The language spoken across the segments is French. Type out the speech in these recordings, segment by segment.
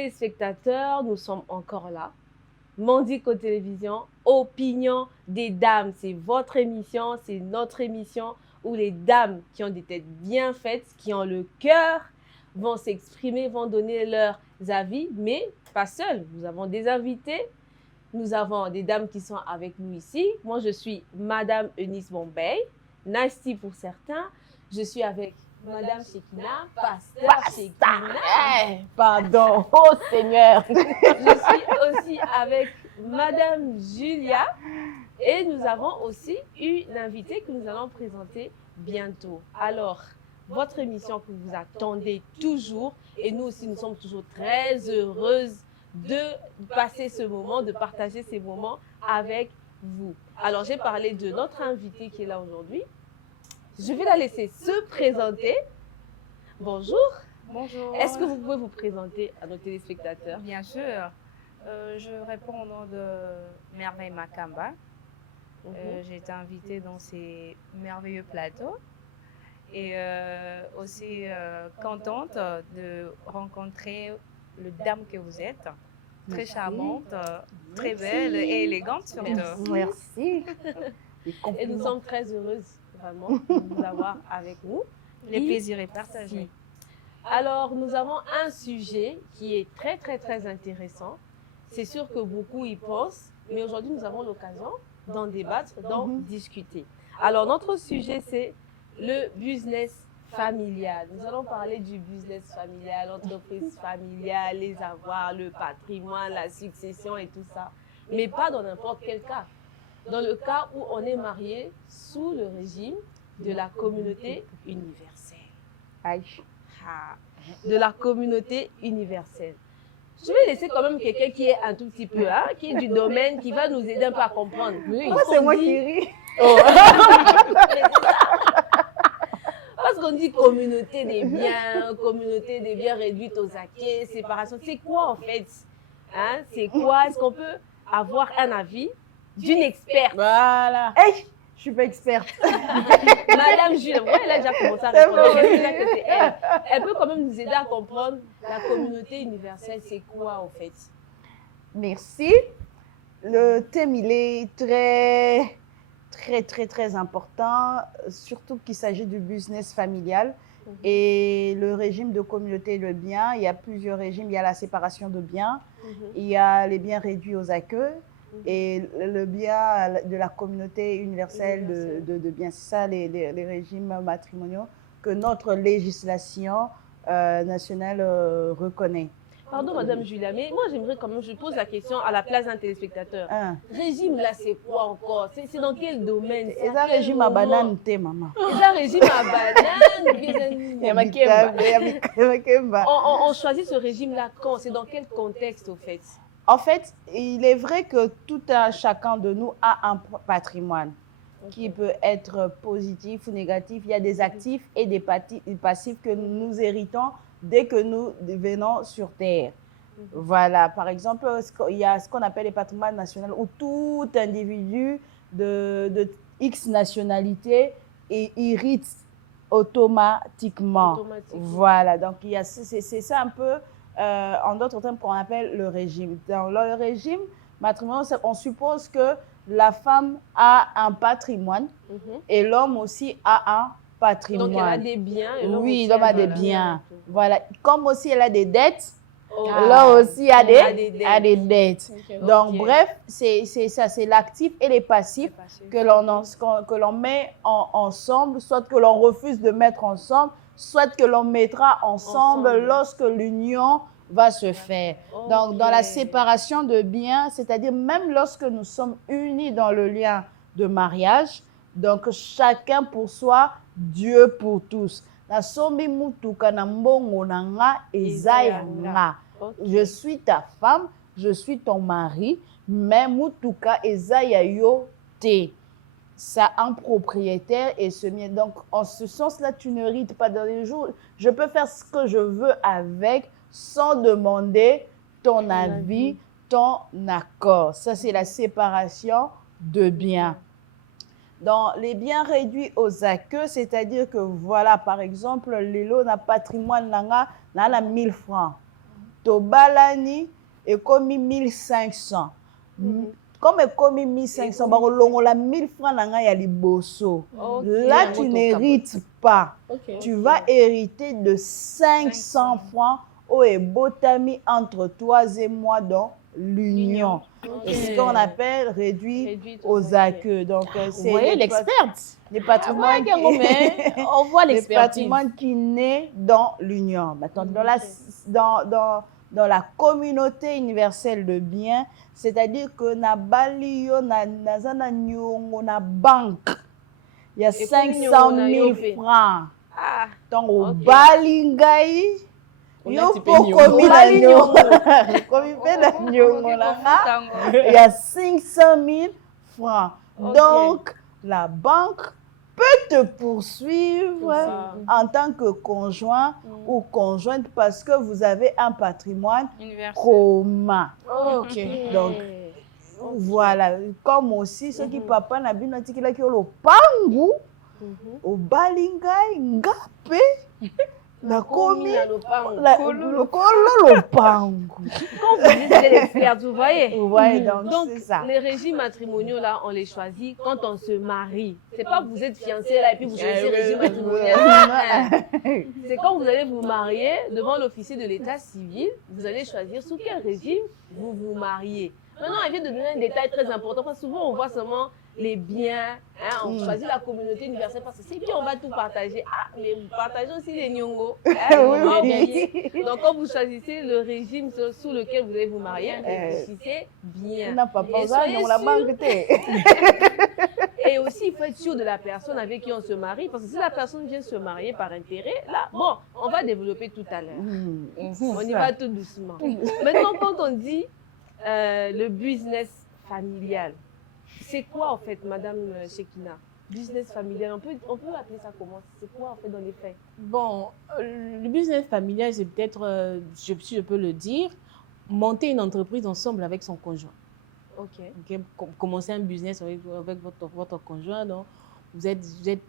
téléspectateurs, nous sommes encore là. Mandico Télévision, Opinion des dames. C'est votre émission, c'est notre émission où les dames qui ont des têtes bien faites, qui ont le cœur, vont s'exprimer, vont donner leurs avis, mais pas seules. Nous avons des invités, nous avons des dames qui sont avec nous ici. Moi, je suis Madame Eunice Bombay, Nasty pour certains. Je suis avec Madame Shekina, Pasteur Shekina. Pardon, oh Seigneur. Je suis aussi avec Madame Julia et nous avons aussi une invitée que nous allons présenter bientôt. Alors, votre émission que vous attendez toujours et nous aussi nous sommes toujours très heureuses de passer ce moment, de partager ces moments avec vous. Alors, j'ai parlé de notre invitée qui est là aujourd'hui. Je vais la laisser se présenter. Bonjour. Bonjour. Est-ce que vous pouvez vous présenter à nos téléspectateurs? Bien sûr. Je réponds au nom de Merveille Makamba. J'ai été invitée dans ces merveilleux plateaux et aussi contente de rencontrer le dame que vous êtes. Très charmante, très belle et élégante surtout. Merci. Et nous sommes très heureuses vraiment de vous avoir avec nous. Le plaisir est partagé. Alors, nous avons un sujet qui est très, très, très intéressant. C'est sûr que beaucoup y pensent, mais aujourd'hui, nous avons l'occasion d'en débattre, d'en discuter. Alors, notre sujet, c'est le business familial. Nous allons parler du business familial, l'entreprise familiale, les avoirs, le patrimoine, la succession et tout ça. Mais pas dans n'importe quel cas. Dans le cas où on est marié sous le régime de la communauté universelle. Aïe. De la communauté universelle. Je vais laisser quand même quelqu'un qui est un tout petit peu, qui est du domaine, qui va nous aider un peu à comprendre. Pourquoi c'est moi qui ris? Oh. Parce qu'on dit communauté des biens réduite aux acquis, séparation. C'est quoi en fait? C'est quoi? Est-ce qu'on peut avoir un avis d'une experte? Voilà. Hey, je suis pas experte. Madame Jules, elle a déjà commencé à répondre. C'est elle. Elle peut quand même nous aider à comprendre la communauté universelle, c'est quoi en fait? Merci. Le thème, il est très important, surtout qu'il s'agit du business familial. Et le régime de communauté de biens, il y a plusieurs régimes. Il y a la séparation de biens, il y a les biens réduits aux acquis, et le bien de la communauté universelle de biens. C'est ça les régimes matrimoniaux que notre législation nationale reconnaît. Pardon, Madame Julia, mais moi j'aimerais quand même, je pose la question à la place d'un téléspectateur. Régime là, c'est quoi encore? C'est dans quel domaine? C'est un régime à banane, maman. C'est un régime à banane. On choisit ce régime-là quand? C'est dans quel contexte au fait? En fait, il est vrai que tout un chacun de nous a un patrimoine qui peut être positif ou négatif. Il y a des actifs et des passifs que nous héritons dès que nous venons sur Terre. Voilà, par exemple, il y a ce qu'on appelle les patrimoines nationaux où tout individu de X nationalité hérite automatiquement. Voilà, donc c'est ça un peu, en d'autres termes, qu'on appelle le régime. Dans le régime matrimonial, on suppose que la femme a un patrimoine et l'homme aussi a un patrimoine. Donc, elle a des biens. Oui, l'homme a des biens. Voilà. Comme aussi elle a des dettes, l'homme aussi a des dettes. Donc, bref, c'est ça, c'est l'actif et les passifs que l'on met ensemble, soit que l'on refuse de mettre ensemble, soit que l'on mettra ensemble lorsque l'union va se faire. Donc, dans la séparation de biens, c'est-à-dire même lorsque nous sommes unis dans le lien de mariage, donc chacun pour soi, Dieu pour tous. Je suis ta femme, je suis ton mari, mais mutuka ezaya yo te. Ça un propriétaire et ce mien. Donc, en ce sens-là, tu ne rides pas dans les jours. Je peux faire ce que je veux avec sans demander ton avis, ton accord. Ça, c'est la séparation de biens. Dans les biens réduits aux acquis, c'est-à-dire que, voilà, par exemple, Lélo, na patrimoine, na 1000 francs. tobalani ekomi 1500. Comme ekomi 1500, bakolongola 1000 francs na ngai ya liboso. Là, tu n'hérites pas. Tu vas hériter de 500 francs au ebotami entre toi et moi dans l'union. C'est ce qu'on appelle réduit aux acqueux. Donc, c'est vous voyez l'experte. Les patrimoines on voit les l'expertise. patrimoines qui naissent dans l'union. Maintenant, dans la communauté universelle de biens, c'est-à-dire que na balio na banque, il y a 500 000 francs. Donc, au balingai, yo pokomi na nyongo, il y a 500 000 francs. Donc, la banque peut te poursuivre en tant que conjoint ou conjointe parce que vous avez un patrimoine commun. Donc, voilà. Comme aussi, ceux qui papa n'a bien dit qu'il a le pangu, au balingai, ngapé, la comi, le pangu. Quand vous dites l'expert, vous voyez? Vous voyez, donc c'est ça. Les régimes matrimoniaux, là, on les choisit quand on se marie. C'est pas que vous êtes fiancés là et puis vous choisissez le régime matrimonial. C'est quand vous allez vous marier devant l'officier de l'état civil, vous allez choisir sous quel régime vous vous mariez. Maintenant, elle vient de donner un détail très important parce que souvent on voit seulement les biens, hein, on choisit la communauté universelle parce que c'est bien, on va tout partager. Ah, mais vous partagez aussi les nyongos. Donc, quand vous choisissez le régime sous lequel vous allez vous marier, réfléchissez bien. Et aussi, il faut être sûr de la personne avec qui on se marie parce que si la personne vient se marier par intérêt, là, bon, on va développer tout à l'heure. On y va tout doucement. Maintenant, quand on dit le business familial, c'est quoi en fait, Madame Shekina? Business familial, on peut appeler ça comment? C'est quoi en fait dans les faits? Bon, le business familial, c'est peut-être, je peux le dire, monter une entreprise ensemble avec son conjoint. Commencer un business avec votre conjoint. Donc, vous êtes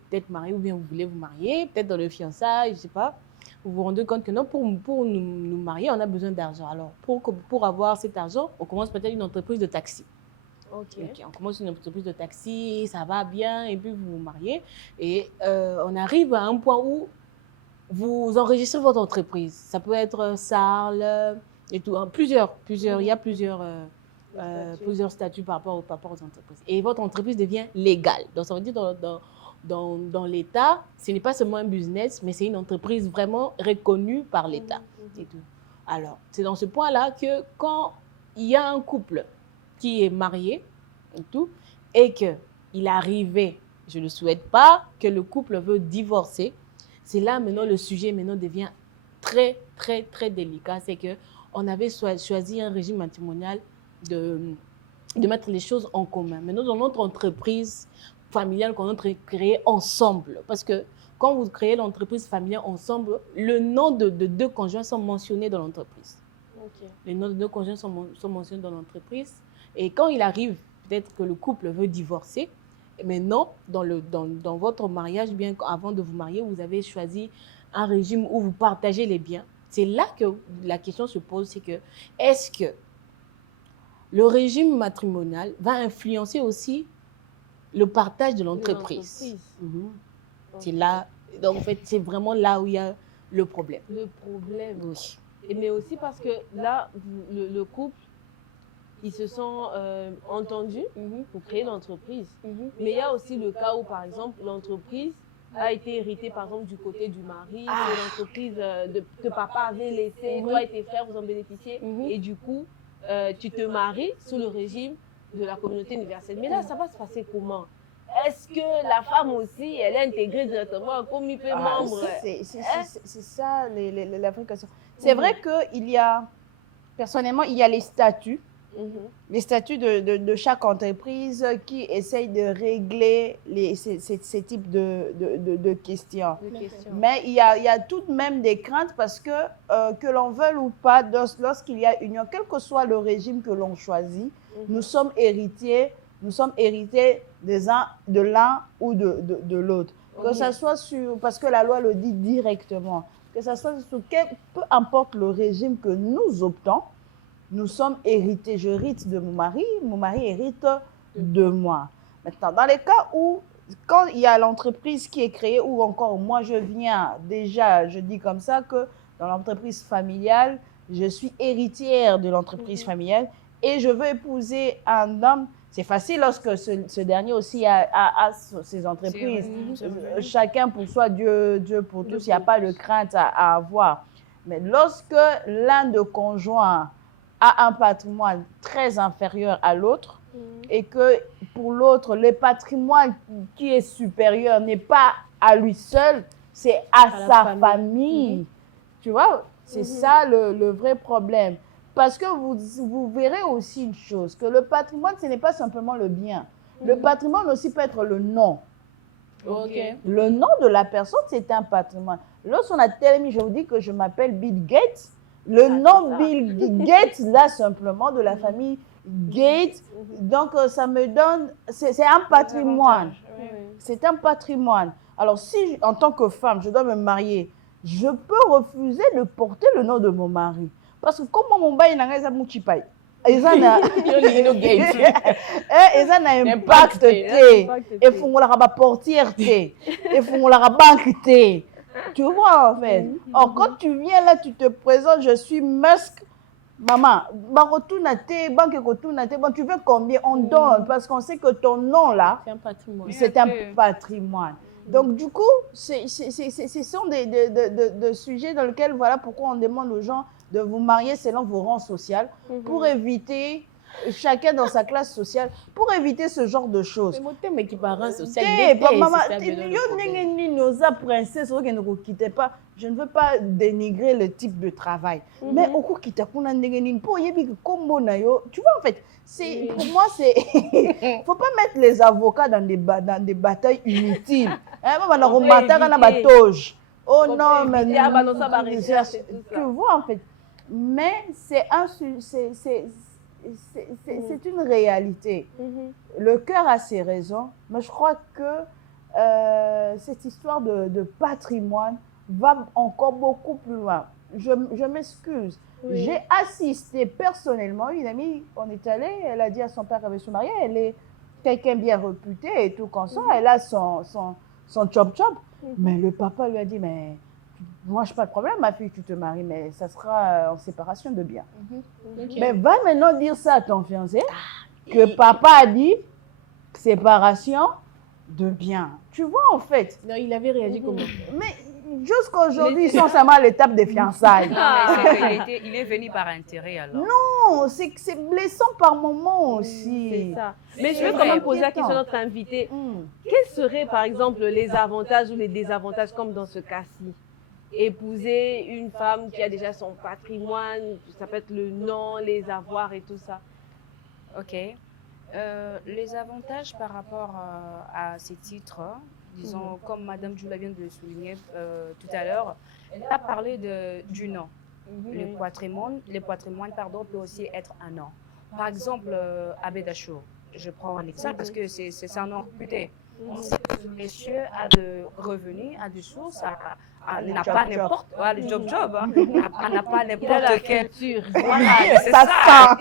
peut-être marié ou bien vous voulez vous marier, peut-être dans le fiançailles, je ne sais pas. Vous vous rendez compte que non, pour nous marier, on a besoin d'argent. Alors, pour avoir cet argent, on commence peut-être une entreprise de taxi. On commence une entreprise de taxi, ça va bien, et puis vous vous mariez. Et on arrive à un point où vous enregistrez votre entreprise. Ça peut être SARL et tout. Il y a plusieurs statuts par rapport aux entreprises. Et votre entreprise devient légale. Donc, ça veut dire dans l'État, ce n'est pas seulement un business, mais c'est une entreprise vraiment reconnue par l'État. Alors, c'est dans ce point-là que quand il y a un couple qui est marié et tout, et qu'il arrivait, je ne le souhaite pas, que le couple veut divorcer, c'est là maintenant le sujet devient très, très, très délicat. C'est qu'on avait choisi un régime matrimonial de mettre les choses en commun. Maintenant, dans notre entreprise familiale qu'on a créée ensemble, parce que quand vous créez l'entreprise familiale ensemble, le nom de deux conjoints sont mentionnés dans l'entreprise. Les noms de deux conjoints sont mentionnés dans l'entreprise. Et quand il arrive, peut-être que le couple veut divorcer, maintenant, dans votre mariage, bien avant de vous marier, vous avez choisi un régime où vous partagez les biens. C'est là que la question se pose, c'est que est-ce que le régime matrimonial va influencer aussi le partage de l'entreprise? C'est là, donc en fait, c'est vraiment là où il y a le problème. Le problème, oui. Mais aussi parce que là, le couple, ils se sont entendus pour créer l'entreprise. Mais il y a aussi le cas où, par exemple, l'entreprise a été héritée, par exemple, du côté du mari. C'est l'entreprise que papa avait laissée, toi et tes frères, vous en bénéficiez. Et du coup, tu te maries sous le régime de la communauté universelle. Mais là, ça va se passer comment? Est-ce que la femme aussi, elle est intégrée directement en comité membre? C'est ça la vraie question. C'est vrai qu'il y a, personnellement, il y a les statuts. Les statuts de chaque entreprise qui essayent de régler ces types de questions. Mais il y a tout de même des craintes parce que l'on veuille ou pas, lorsqu'il y a union, quel que soit le régime que l'on choisit, nous sommes hérités de l'un ou de l'autre. Que ça soit parce que la loi le dit directement. que ça soit sous peu importe le régime que nous optons, nous sommes hérités. Je hérite de mon mari hérite de moi. Maintenant, dans les cas où, quand il y a l'entreprise qui est créée, ou encore moi je viens déjà, je dis comme ça que dans l'entreprise familiale, je suis héritière de l'entreprise familiale et je veux épouser un homme. C'est facile lorsque ce dernier aussi a ses entreprises. Chacun pour soi, Dieu pour tous, il n'y a pas de crainte à avoir. Mais lorsque l'un de conjoints a un patrimoine très inférieur à l'autre et que pour l'autre, le patrimoine qui est supérieur n'est pas à lui seul, c'est à sa famille. Tu vois, c'est ça le vrai problème. Parce que vous verrez aussi une chose, que le patrimoine, ce n'est pas simplement le bien. Le patrimoine aussi peut être le nom. Le nom de la personne, c'est un patrimoine. Lorsqu'on a tellement, je vous dis que je m'appelle Bill Gates, le nom Bill Gates, là, simplement, de la famille Gates, donc ça me donne, c'est un patrimoine. C'est un patrimoine. Alors, si, en tant que femme, je dois me marier, je peux refuser de porter le nom de mon mari. Parce que comme mon bail n'a pas mouchipai, ils ont un impact, et font la portière, et font la banque. Tu vois en fait. Or, quand tu viens là, tu te présentes, je suis Musk. Maman, bon, tu veux combien? On donne parce qu'on sait que ton nom là, c'est un patrimoine. Donc, du coup, ce sont des sujets dans lesquels, voilà pourquoi on demande aux gens de vous marier selon vos rangs sociaux pour éviter, chacun dans sa classe sociale, pour éviter ce genre de choses. C'est mon thème qui parle rang social. Maman, princesse, je ne veux pas dénigrer le type de travail. Mais au coup, tu vois, en fait, pour moi, il ne faut pas mettre les avocats dans des batailles inutiles. Oh non, mais tu vois, en fait. Mais c'est une réalité. Le cœur a ses raisons, mais je crois que cette histoire de patrimoine va encore beaucoup plus loin. Je m'excuse. J'ai assisté personnellement, une amie, on est allé, elle a dit à son père qu'elle avait se marier, elle est quelqu'un bien réputé et tout comme ça, elle a son chop-chop. Mais le papa lui a dit, mais moi, je n'ai pas de problème, ma fille, tu te maries, mais ça sera en séparation de biens. Mais va maintenant dire ça à ton fiancé, que papa a dit séparation de biens. Tu vois, en fait. Non, il avait réagi comment? Mais jusqu'à aujourd'hui, ils sont seulement à l'étape des fiançailles. Il est venu par intérêt, alors. Non, c'est blessant par moment aussi. C'est ça. Mais je veux quand même poser la question à notre invité. Quels seraient, par exemple, les avantages ou les désavantages, comme dans ce cas-ci? Épouser une femme qui a déjà son patrimoine, ça peut être le nom, les avoirs et tout ça. Ok. Les avantages par rapport à ces titres, disons, comme Madame Djoula vient de le souligner tout à l'heure, elle a parlé du nom. Le patrimoine, peut aussi être un nom. Par exemple, Abbé Dachour, je prends un exemple parce que c'est un nom réputé. On sait que ce monsieur a de revenus, a de sources, n'a pas n'importe quoi, le job, n'a pas n'importe quelle culture. Voilà, c'est ça.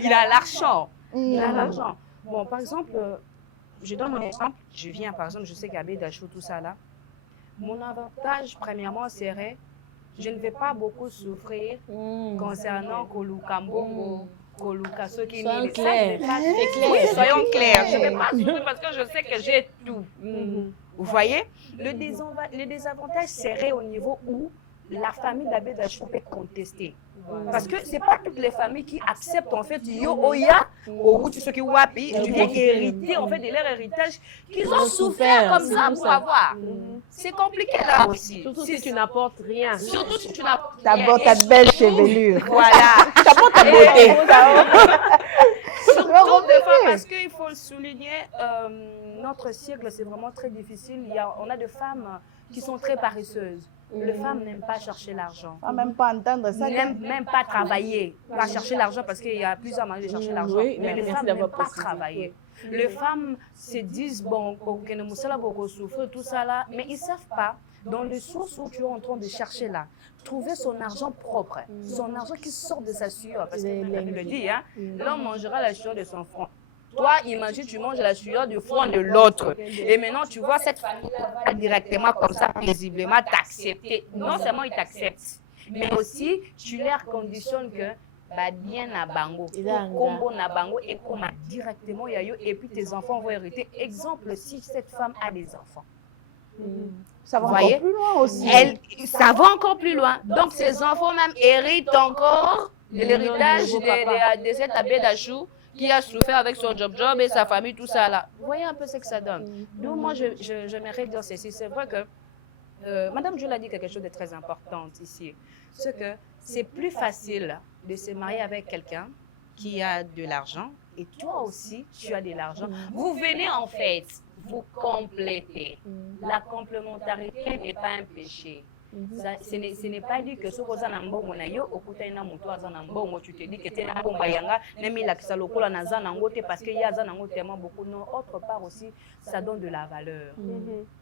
Il a l'argent. Il a l'argent. Bon, par exemple, je donne mon exemple. Je viens, par exemple, je sais qu'Abbé Dachour, tout ça là. Mon avantage, premièrement, serait, je ne vais pas beaucoup souffrir concernant Kolukambo. Koluka, ceux qui soyons clairs. Oui, soyons clairs. Je ne vais pas souffrir parce que je sais que j'ai tout. Vous voyez, le désavantage serait au niveau où la famille d'Abbé Dachour peut contester. Parce que ce n'est pas toutes les familles qui acceptent en fait Yo-Oya, ou ceux qui wapi, tu viens hériter en fait de leur héritage qu'ils ont souffert comme ça pour avoir. C'est compliqué là aussi. Surtout si tu n'apportes rien. Surtout si tu n'apportes rien. Ta belle chevelure. Voilà. T'apportes ta beauté. Surtout des fois parce qu'il faut le souligner, notre siècle c'est vraiment très difficile. On a des femmes qui sont très paresseuses. Les femmes n'aiment pas chercher l'argent. Même pas entendre ça. N'aiment même pas travailler. Pas chercher l'argent parce qu'il y a plusieurs manières de chercher l'argent. Oui, mais les merci femmes n'aiment d'avoir pas précisé. travailler. Les femmes se disent, bon, beaucoup souffrir, tout ça là, mais ils ne savent pas, dans les sources où tu es en train de chercher là, trouver son argent propre, son argent qui sort de sa sueur. Parce que la Bible dit, hein, l'homme mangera la sueur de son front. Toi, imagine, tu manges la sueur du front de l'autre. Et maintenant, tu vois cette famille va directement comme ça, paisiblement t'accepter. Non seulement ils t'acceptent, mais aussi tu leur conditionnes que bien na bango, combo na bango et comme directement yayo et puis tes enfants vont hériter. Exemple, si cette femme a des enfants. Ça va encore plus loin aussi. Ça va encore plus loin. Donc ces enfants même héritent encore de l'héritage de cet abbé d'Achou qui a souffert avec son job et sa famille, tout ça là. Vous voyez un peu ce que ça donne. Donc moi, j'aimerais dire ceci. C'est vrai que Madame Jules a dit quelque chose de très important ici. C'est que c'est plus facile de se marier avec quelqu'un qui a de l'argent et toi aussi, tu as de l'argent. Vous venez en fait vous compléter. La complémentarité n'est pas un péché. Ce n'est pas dit que ce que na mbongo na yo okuta ina mutu aza na mbongo tu te dis que tena bomba yanga nemi la kisa lokola na za nango te parce que ya za nango tellement beaucoup. Non, autre part aussi ça donne de la valeur.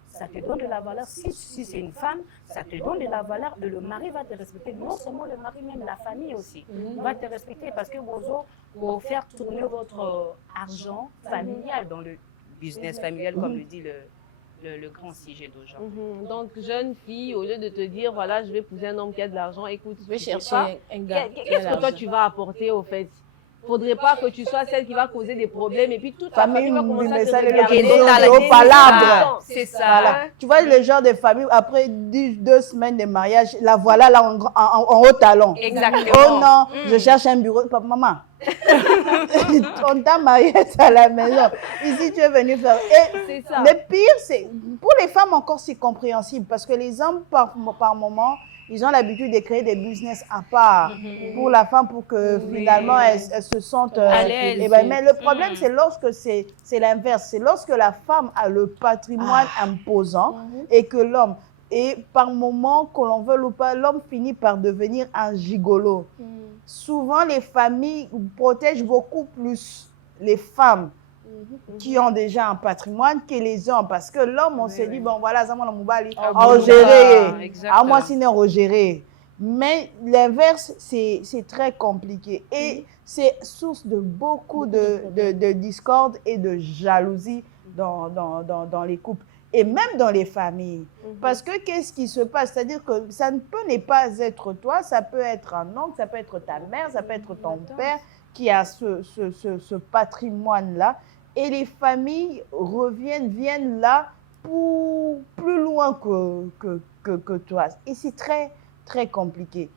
Ça te donne de la valeur. Si c'est une femme, ça te donne de la valeur. Et le mari va te respecter. Non seulement le mari, même la famille aussi va te respecter parce que vous faire tourner votre argent familial dans le business familial, comme le dit le grand sujet d'aujourd'hui. Donc, jeune fille, au lieu de te dire, voilà, je vais épouser un homme qui a de l'argent, écoute, Je vais chercher un gars. Qu'est-ce que toi tu vas apporter au fait? Faudrait pas que tu sois celle qui va causer des problèmes et puis toute ta famille va commencer à te regarder. C'est ça. Voilà. Tu vois le genre de famille, après 2 semaines de mariage, la voilà là en haut talon. Exactement. Oh non, je cherche un bureau. Papa, maman, on t'a marié à la maison. Ici, tu es venu faire. Et ça. le pire, c'est, pour les femmes encore, c'est compréhensible parce que les hommes, par moment, ils ont l'habitude de créer des business à part pour la femme pour que finalement elle se sente à l'aise. mais le problème c'est lorsque c'est l'inverse, c'est lorsque la femme a le patrimoine imposant et que l'homme, et par moment, que l'on veut ou pas, l'homme finit par devenir un gigolo. Souvent les familles protègent beaucoup plus les femmes qui ont déjà un patrimoine que les hommes. Parce que l'homme, on se dit, bon voilà, ça m'a moubali, on gérer, à moi sinon on gérer. Mais l'inverse, c'est très compliqué. Et c'est source de beaucoup de discorde et de jalousie dans les couples. Et même dans les familles. Parce que qu'est-ce qui se passe? C'est-à-dire que ça ne peut ne pas être toi, ça peut être un oncle, ça peut être ta mère, ça peut être ton père qui a ce patrimoine-là. Et les familles viennent là pour plus loin que toi. Et c'est très, très compliqué.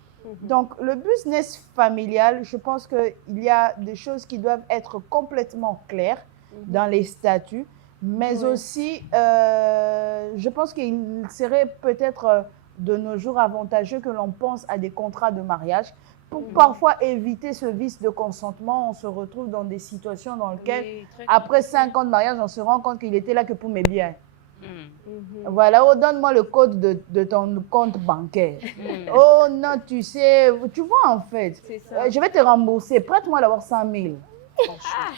Donc, le business familial, je pense qu'il y a des choses qui doivent être complètement claires dans les statuts, mais aussi, je pense qu'il serait peut-être de nos jours avantageux que l'on pense à des contrats de mariage pour parfois éviter ce vice de consentement. On se retrouve dans des situations dans lesquelles, après 5 ans de mariage, on se rend compte qu'il était là que pour mes biens. Voilà, oh, donne-moi le code de ton compte bancaire. Oh non, tu sais, tu vois en fait, je vais te rembourser, prête-moi d'avoir 100 000.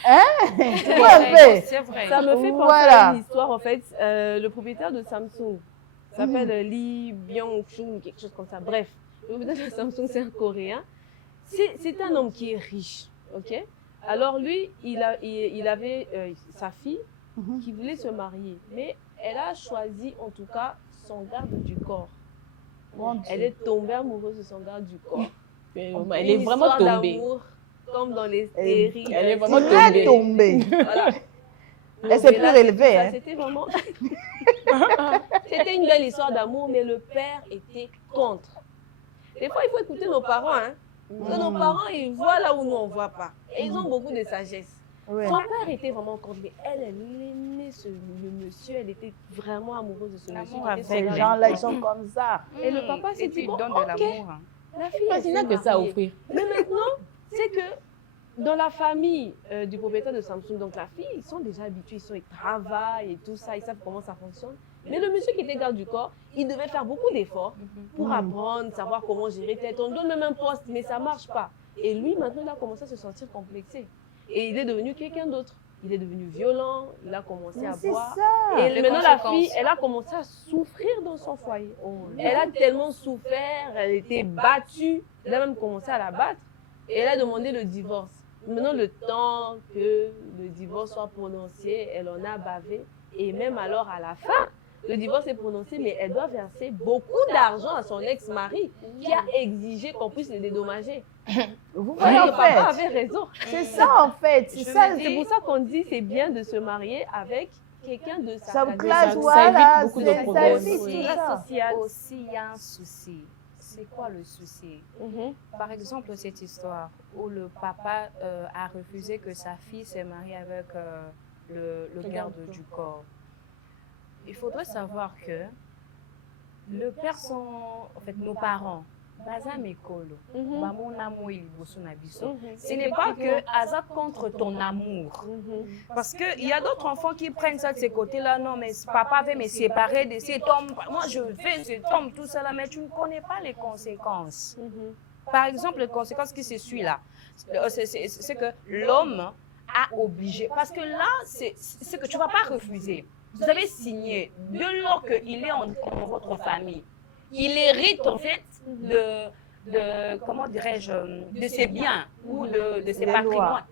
Hein? Tu vois un peu? C'est vrai. Ça me fait penser à une histoire en fait. Le propriétaire de Samsung s'appelle Lee Byung-chul, quelque chose comme ça. Bref, le propriétaire de Samsung, c'est un Coréen. C'est un homme qui est riche, ok? Alors lui, il avait sa fille qui voulait se marier, mais elle a choisi en tout cas son garde du corps. Elle est tombée amoureuse de son garde du corps. Elle est vraiment tombée. Comme dans les séries. Elle est vraiment tombée. Voilà. Elle s'est plus relevée. Hein. C'était vraiment... C'était une belle histoire d'amour, mais le père était contre. Des fois, il faut écouter nos parents. Hein. Parce que nos parents, ils voient là où nous, on ne voit pas. Et ils ont beaucoup de sagesse. Ouais. Son père était vraiment contre, mais elle aimait le monsieur, elle était vraiment amoureuse de ce monsieur. Ces gens-là, ils sont comme ça. Et le papa s'est dit, bon, donne ok, de l'amour. la fille, il n'a que ça à offrir. Mais maintenant, c'est que dans la famille du propriétaire de Samsung, donc la fille, ils sont déjà habitués, ils travaillent et tout ça, ils savent comment ça fonctionne. Mais le monsieur qui était garde du corps, il devait faire beaucoup d'efforts pour apprendre, savoir comment gérer tête. On donne même un poste, mais ça ne marche pas. Et lui, maintenant, il a commencé à se sentir complexé. Et il est devenu quelqu'un d'autre. Il est devenu violent, il a commencé à boire. Ça. Et maintenant, la fille, elle a commencé à souffrir dans son foyer. Elle a tellement souffert, elle était battue. Elle a même commencé à la battre. Et elle a demandé le divorce. Maintenant, le temps que le divorce soit prononcé, elle en a bavé. Et même alors, à la fin, le divorce est prononcé, mais elle doit verser beaucoup d'argent à son ex-mari qui a exigé qu'on puisse le dédommager. Vous voyez, Le en papa fait, avait raison. c'est ça en fait. C'est pour ça qu'on dit c'est bien de se marier avec quelqu'un de sa Ça classe. classe, voilà. évite beaucoup de Ça problèmes. évite Aussi, tout ça. aussi, il y a un souci. C'est quoi le souci? Par exemple, cette histoire où le papa a refusé que sa fille s'est mariée avec le garde du corps. Il faudrait savoir que le père en fait, nos parents, ce n'est pas que hasard contre ton amour. Parce qu'il y a d'autres enfants qui prennent ça de ces côtés-là. Non, mais papa veut me séparer de cet homme. Moi, je veux cet homme, tout ça là, mais tu ne connais pas les conséquences. Par exemple, les conséquences qui se suivent là, c'est que l'homme a obligé. Parce que là, c'est que tu ne vas pas refuser. Vous avez signé, de lors qu'il est en votre famille, il hérite en fait comment dirais-je, de ses biens ou de ses patrimoines.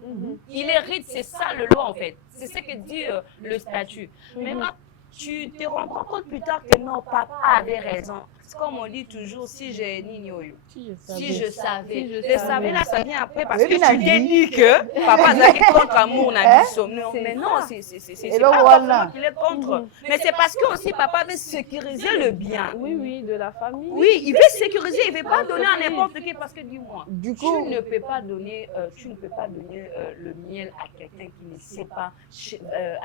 Il hérite, c'est ça le loi en fait. C'est ce que dit le statut. Mais quand tu te rends compte plus tard que non, papa avait raison. C'est comme on dit toujours, si j'ai Nignoyo. Si je savais. Je savais là, ça vient après parce que tu t'es dit que papa a contre amour, on a dit ça. Mais non, c'est pas forcément qu'il est contre. Mais c'est parce que aussi papa veut sécuriser le bien. Oui, de la famille. Oui, il veut sécuriser, il ne veut pas donner à n'importe qui parce que dis-moi, tu ne peux pas donner le miel à quelqu'un qui ne sait pas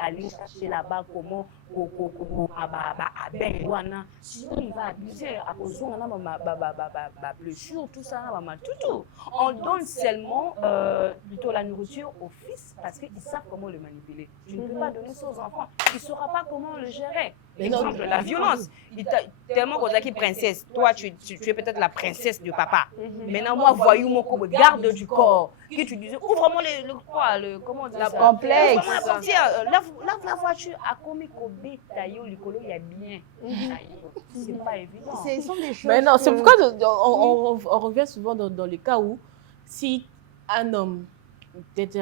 aller chercher là-bas comment sinon il va abuser à cause de blessure, tout ça, tout. On donne seulement plutôt la nourriture aux fils parce qu'ils savent comment le manipuler. Tu ne peux pas donner ça aux enfants, ils ne sauront pas comment le gérer. Exemple, la violence. Tellement qu'on a qui princesse, toi tu es peut-être la princesse de papa. Maintenant, moi, voyou mon garde du corps, qui tu disais, ouvre-moi comment on dit ça? Complexe. Ouvre-moi la portière, lave la voiture, à combien il y a bien. C'est pas évident. Ce sont des choses. Mais non, c'est pourquoi on revient souvent dans les cas où si un homme peut-être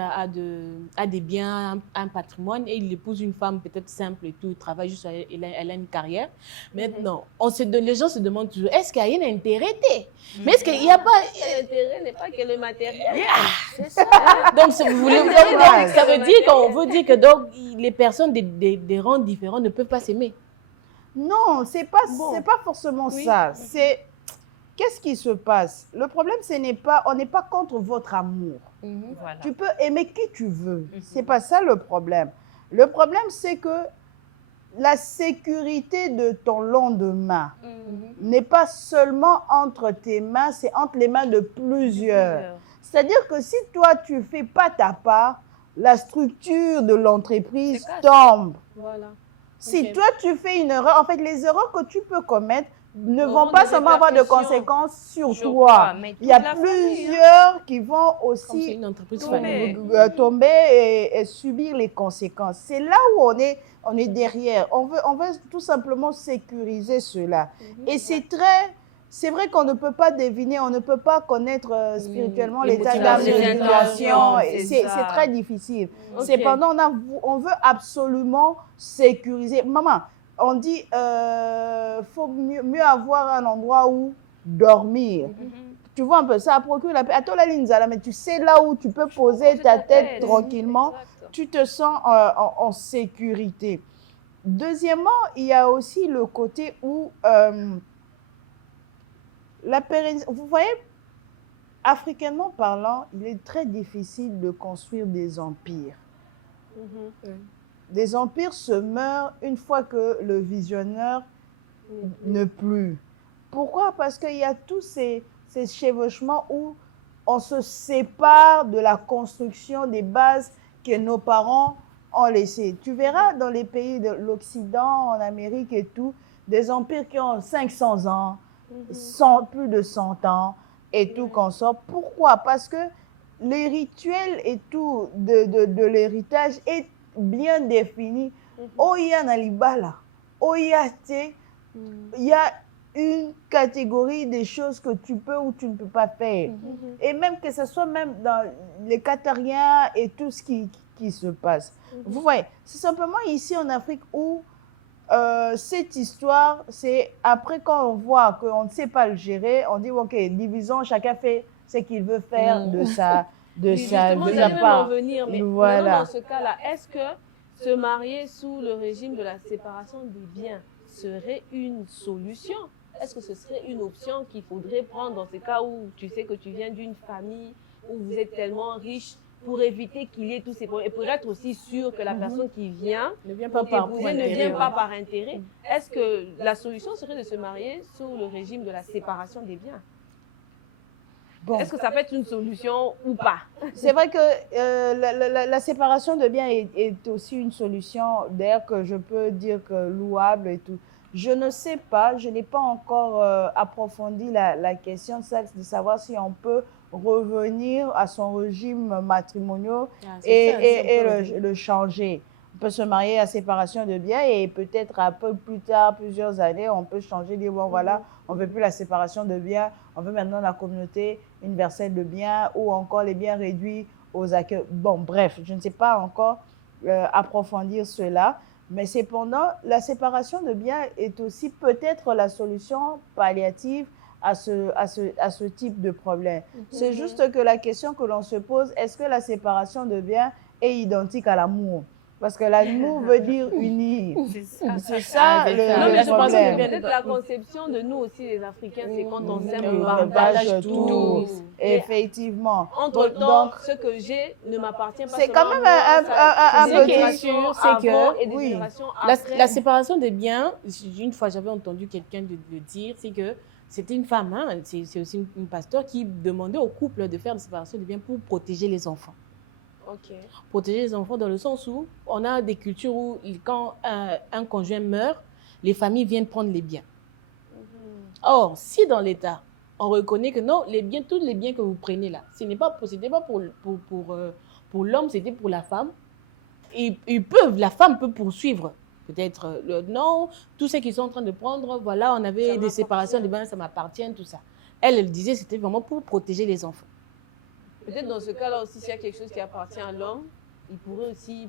a des biens, un patrimoine et il épouse une femme peut-être simple et tout, il travaille juste, elle a une carrière. Maintenant, les gens se demandent toujours, est-ce qu'il y a un intérêt? Mais est-ce qu'il n'y a pas... L'intérêt n'est pas que le matériel. C'est ça. Donc, ça veut dire qu'on veut dire que donc, les personnes des rangs différents ne peuvent pas s'aimer. Non, c'est pas forcément ça. C'est qu'est-ce qui se passe? Le problème, on n'est pas contre votre amour. Voilà. Tu peux aimer qui tu veux. C'est pas ça le problème. Le problème, c'est que la sécurité de ton lendemain n'est pas seulement entre tes mains, c'est entre les mains de plusieurs. C'est-à-dire que si toi, tu ne fais pas ta part, la structure de l'entreprise tombe. Voilà. Si toi, tu fais une erreur, en fait, les erreurs que tu peux commettre ne vont pas seulement avoir de conséquences sur toi. Il y a plusieurs qui vont aussi tomber et subir les conséquences. C'est là où on est derrière. On veut tout simplement sécuriser cela. Et c'est vrai qu'on ne peut pas deviner, on ne peut pas connaître spirituellement l'état d'âme de l'éducation. C'est très difficile. Cependant, on veut absolument sécuriser. Maman, on dit faut mieux avoir un endroit où dormir. Tu vois un peu, ça procure la paix. À toi, la ligne, mais tu sais là où tu peux poser ta tête tranquillement, tu te sens en sécurité. Deuxièmement, il y a aussi le côté où vous voyez, africainement parlant, il est très difficile de construire des empires. Des empires se meurent une fois que le visionneur ne plus. Pourquoi? Parce qu'il y a tous ces chevauchements où on se sépare de la construction des bases que nos parents ont laissé. Tu verras dans les pays de l'Occident, en Amérique et tout, des empires qui ont 500 ans, plus de 100 ans et tout qu'on sort. Pourquoi? Parce que les rituels et tout de l'héritage est bien défini. Oya Nalibala, Oya Te, il y a une catégorie des choses que tu peux ou tu ne peux pas faire. Et même que ce soit même dans les Qatariens et tout ce qui se passe. Vous voyez, c'est simplement ici en Afrique où cette histoire, c'est après quand on voit qu'on ne sait pas le gérer, on dit ok, divisons, chacun fait ce qu'il veut faire de sa part. Venir, mais voilà. Maintenant, dans ce cas-là, est-ce que se marier sous le régime de la séparation des biens serait une solution? Est-ce que ce serait une option qu'il faudrait prendre dans ces cas où tu sais que tu viens d'une famille où vous êtes tellement riche pour éviter qu'il y ait tous ces problèmes et pour être aussi sûr que la personne qui vient ne vient pas par intérêt? Est-ce que la solution serait de se marier sous le régime de la séparation des biens? Bon. Est-ce que ça peut être une solution ou pas? C'est vrai que la séparation de biens est aussi une solution, d'ailleurs que je peux dire que louable et tout. Je ne sais pas, je n'ai pas encore approfondi la question de savoir si on peut revenir à son régime matrimonial et le changer. On peut se marier à séparation de biens et peut-être un peu plus tard, plusieurs années, on peut changer, dire bon voilà, on ne veut plus la séparation de biens, on veut maintenant la communauté universelle de biens ou encore les biens réduits aux accueils. Bon, bref, je ne sais pas encore approfondir cela. Mais cependant, la séparation de biens est aussi peut-être la solution palliative à ce type de problème. C'est juste que la question que l'on se pose, est-ce que la séparation de biens est identique à l'amour? Parce que l'amour veut dire unir. C'est ça le problème. Peut-être la conception de nous aussi, les Africains, c'est quand on s'aime, on partage tout. Effectivement. Entre-temps, ce que j'ai ne m'appartient pas. C'est quand même un peu sûr, c'est que la séparation des biens, une fois j'avais entendu quelqu'un le dire, c'est que c'était une femme, hein, c'est aussi une pasteur qui demandait au couple de faire la séparation des biens pour protéger les enfants. Okay. Protéger les enfants dans le sens où on a des cultures où quand un conjoint meurt, les familles viennent prendre les biens. Or, si dans l'État, on reconnaît que non, tous les biens que vous prenez là, ce n'était pas pour l'homme, c'était pour la femme. Et la femme peut poursuivre. Peut-être, non, tous ceux qui sont en train de prendre, voilà, on avait des séparations des biens, ça m'appartient, tout ça. Elle disait que c'était vraiment pour protéger les enfants. Peut-être dans ce cas-là aussi, s'il y a quelque chose qui appartient à l'homme, il pourrait aussi,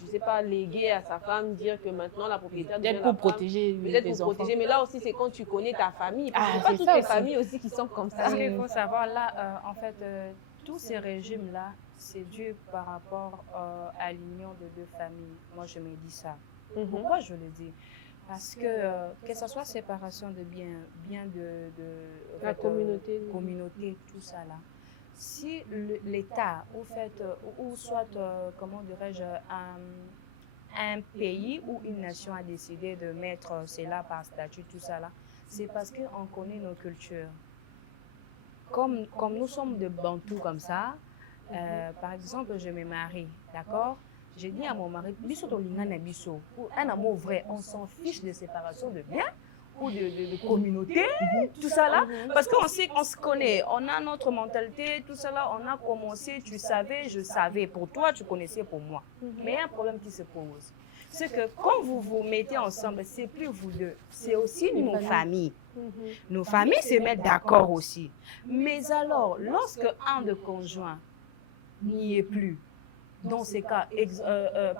je ne sais pas, léguer à sa femme, dire que maintenant la propriétaire devient peut-être pour protéger les enfants. Mais là aussi, c'est quand tu connais ta famille. Parce que c'est pas toutes les familles aussi qui sont comme ça. Parce qu'il faut savoir, là, en fait, tous ces régimes-là, c'est dû par rapport à l'union de deux familles. Moi, je me dis ça. Pourquoi je le dis? Parce que ce soit séparation de biens de la communauté, tout ça là. Si l'État, ou soit, comment dirais-je, un pays ou une nation a décidé de mettre cela par statut, tout ça là, c'est parce qu'on connaît nos cultures. Comme nous sommes de Bantous comme ça, par exemple, je me marie, d'accord? J'ai dit à mon mari, pour un amour vrai, on s'en fiche de séparation de biens ou de communauté, tout ça là, parce qu'on sait qu'on se connaît, on a notre mentalité, tout ça là, on a commencé, tu savais, je savais, pour toi, tu connaissais pour moi. Mais il y a un problème qui se pose, c'est que quand vous vous mettez ensemble, c'est plus vous deux, c'est aussi nos familles. Nos familles se mettent d'accord aussi. Mais alors, lorsque un de conjoints n'y est plus, dans ces cas,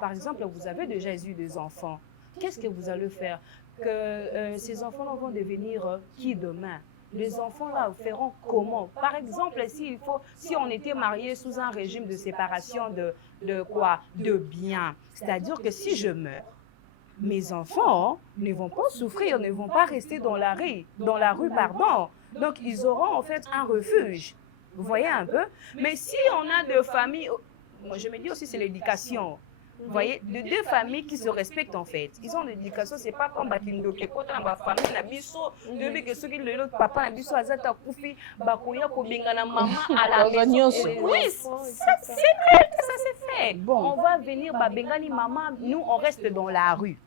par exemple, vous avez déjà eu des enfants, qu'est-ce que vous allez faire? Que ces enfants-là vont devenir qui demain? Les enfants-là feront comment? Par exemple, si on était marié sous un régime de séparation de quoi? De biens. C'est-à-dire que si je meurs, mes enfants ne vont pas souffrir, ne vont pas rester dans la rue, Donc, ils auront en fait un refuge. Vous voyez un peu? Mais si on a deux familles, moi je me dis aussi c'est l'éducation. Vous voyez, de deux familles qui se respectent en fait. Ils ont l'éducation, c'est pas comme Bakindoke, quand on a famille, na biso, depuis que ceux qui le papa na biso azata kufi, bakoya ko bengana maman à la maison. Oui, ça c'est fait, ça c'est fait. fait. Bon. On va venir, Bengani maman, nous, on reste dans la rue.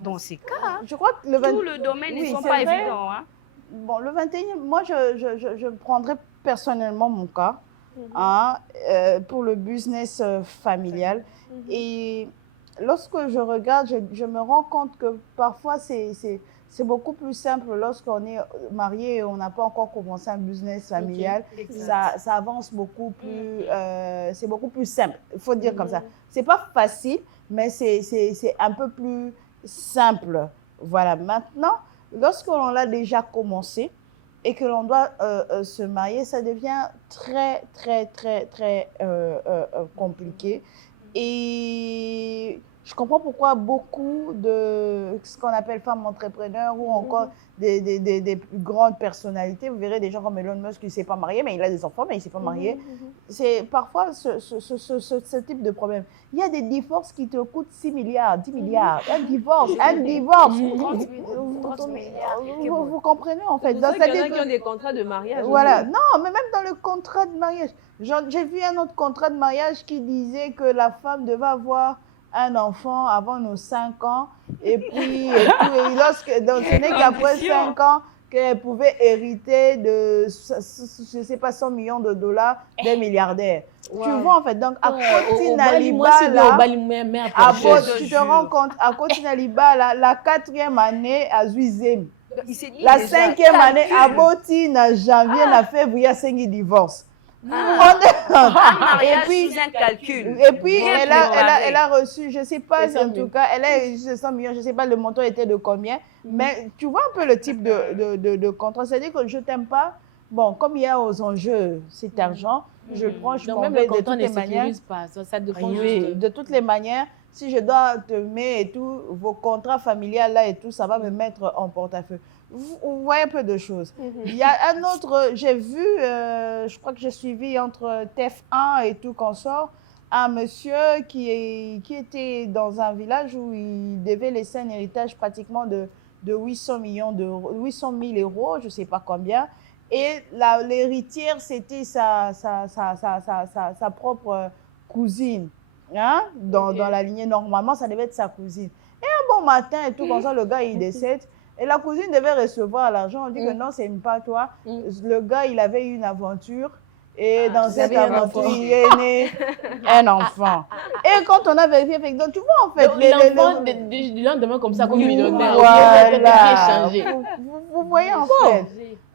Dans ces cas, Je crois que tous le domaine ne sont c'est pas vrai. évidents. Hein. Bon, le 21e, moi, je prendrais personnellement mon cas hein, pour le business familial. Et lorsque je regarde, je me rends compte que parfois, c'est beaucoup plus simple lorsqu'on est marié et on n'a pas encore commencé un business familial. Ça avance beaucoup plus, c'est beaucoup plus simple, il faut dire comme ça. C'est pas facile, mais c'est un peu plus simple. Voilà, maintenant, lorsqu'on l'a déjà commencé et que l'on doit se marier, ça devient très, très, très, très compliqué. Et je comprends pourquoi beaucoup de ce qu'on appelle femmes entrepreneurs ou encore des grandes personnalités, vous verrez des gens comme Elon Musk qui ne s'est pas marié, mais il a des enfants, mais il ne s'est pas marié. C'est parfois ce type de problème. Il y a des divorces qui te coûtent 6 milliards, 10 milliards. Un divorce. Vous comprenez en fait. C'est pour ça qu'il y en a qui ont des contrats de mariage. Voilà. Non, mais même dans le contrat de mariage. J'ai vu un autre contrat de mariage qui disait que la femme devait avoir un enfant avant nos 5 ans. Et puis, donc, ce n'est qu'après 5 ans qu'elle pouvait hériter de, je ne sais pas, 100 millions de dollars des milliardaires. Ouais. Tu vois, en fait, donc, à Côte-Naliba, tu te rends compte, à Côte-Naliba, la 4e année à Zuizem, la 5e année à Boti, en janvier, en février, 5 divorces. Et puis, un calcul. Et puis, elle a reçu, je ne sais pas, en tout cas, elle a eu 100 millions, je ne sais pas le montant était de combien, mais tu vois un peu le type de contrat. C'est-à-dire que je ne t'aime pas. Bon, comme il y a aux enjeux cet argent, je le prends, je m'en vais de toutes les manières. Ça dépend de toutes les manières, si je dois te mettre et tout, vos contrats familiales là et tout, ça va me mettre en portefeuille. Vous voyez un peu de choses. Il y a un autre, j'ai vu, je crois que j'ai suivi entre TF1 et tout consort, un monsieur qui était dans un village où il devait laisser un héritage pratiquement de 800 000 euros, je ne sais pas combien. Et l'héritière, c'était sa propre cousine. Hein? Dans la lignée, normalement, ça devait être sa cousine. Et un bon matin, et tout comme ça, le gars, il décède. Et la cousine devait recevoir l'argent. On dit que non, c'est pas toi. Le gars, il avait eu une aventure. Et dans cette aventure, il est né un enfant. Et quand on a vérifié, donc tu vois en fait... L'enfant du lendemain comme ça, comme millionnaire. Voilà. Vous voyez en fait.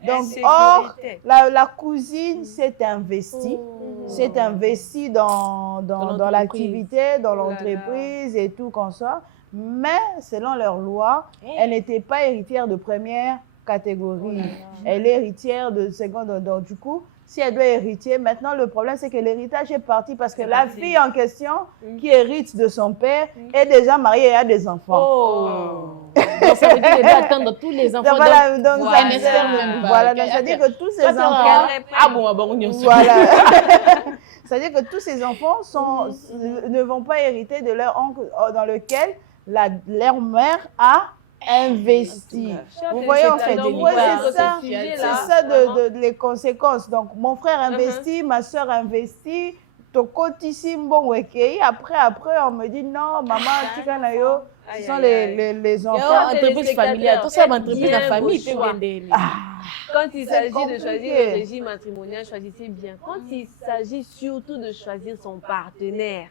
Donc, or, la cousine s'est investie. S'est investie dans l'activité, dans l'entreprise et tout comme ça. Mais selon leur loi, elle n'était pas héritière de première catégorie. Elle est héritière de seconde. Donc, du coup, si elle doit hériter, maintenant le problème c'est que l'héritage est parti parce que la fille en question qui hérite de son père est déjà mariée et a des enfants. Donc ça veut dire qu'elle doit attendre tous les enfants. Voilà, donc ça veut dire que tous ces enfants... Voilà. C'est-à-dire que tous ces enfants ne vont pas hériter de leur oncle dans lequel leur mère a investi. Vous voyez en fait, c'est ça les conséquences. Donc mon frère investit, ma soeur investit, après on me dit non, maman, ce sont les enfants. Entreprise familiale, tout ça, entreprise de famille. Quand il s'agit de choisir le régime matrimonial, choisissez bien. Quand il s'agit surtout de choisir son partenaire,